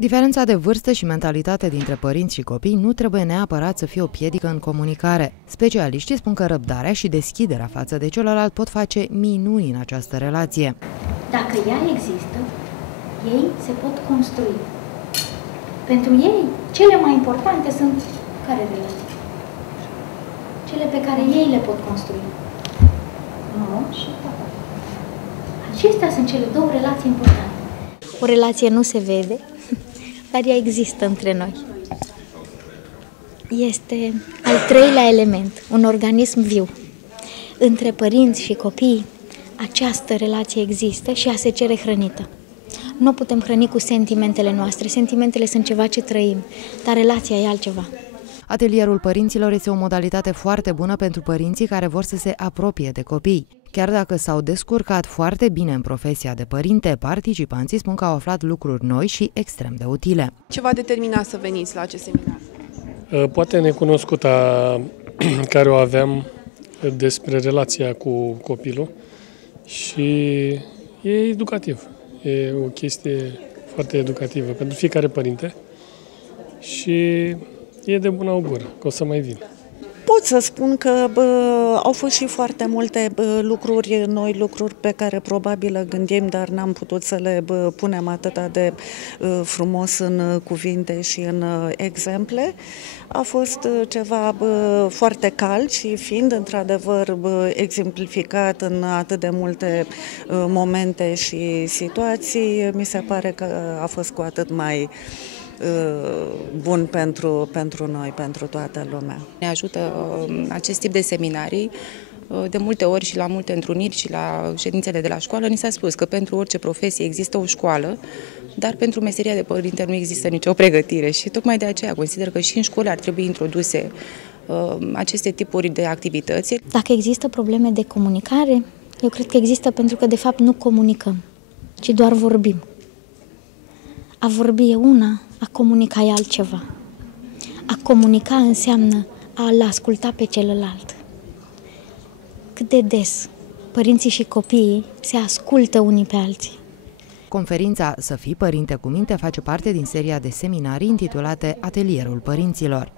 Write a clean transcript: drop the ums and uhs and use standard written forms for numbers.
Diferența de vârstă și mentalitate dintre părinți și copii nu trebuie neapărat să fie o piedică în comunicare. Specialiștii spun că răbdarea și deschiderea față de celălalt pot face minuni în această relație. Dacă ea există, ei se pot construi. Pentru ei, cele mai importante sunt care relații? Cele pe care ei le pot construi. Mamă și tata. Acestea sunt cele două relații importante. O relație nu se vede, dar ea există între noi. Este al treilea element, un organism viu. Între părinți și copii, această relație există și ea se cere hrănită. Nu putem hrăni cu sentimentele noastre, sentimentele sunt ceva ce trăim, dar relația e altceva. Atelierul părinților este o modalitate foarte bună pentru părinții care vor să se apropie de copii. Chiar dacă s-au descurcat foarte bine în profesia de părinte, participanții spun că au aflat lucruri noi și extrem de utile. Ce v-a determinat să veniți la acest seminar? Poate necunoscuta care o aveam despre relația cu copilul și e educativ. E o chestie foarte educativă pentru fiecare părinte și e de bun augur că o să mai vin. Pot să spun că au fost și foarte multe lucruri, noi lucruri pe care probabil le gândim, dar n-am putut să le punem atât de frumos în cuvinte și în exemple. A fost ceva foarte cald și fiind într-adevăr exemplificat în atât de multe momente și situații, mi se pare că a fost cu atât mai bun pentru noi, pentru toată lumea. Ne ajută acest tip de seminarii. De multe ori și la multe întruniri și la ședințele de la școală ni s-a spus că pentru orice profesie există o școală, dar pentru meseria de părinte nu există nicio pregătire și tocmai de aceea consider că și în școli ar trebui introduse aceste tipuri de activități. Dacă există probleme de comunicare, eu cred că există pentru că de fapt nu comunicăm, ci doar vorbim. A vorbi e una, a comunica e altceva. A comunica înseamnă a-l asculta pe celălalt. Cât de des părinții și copiii se ascultă unii pe alții. Conferința Să fii părinte cu minte face parte din seria de seminarii intitulate Atelierul părinților.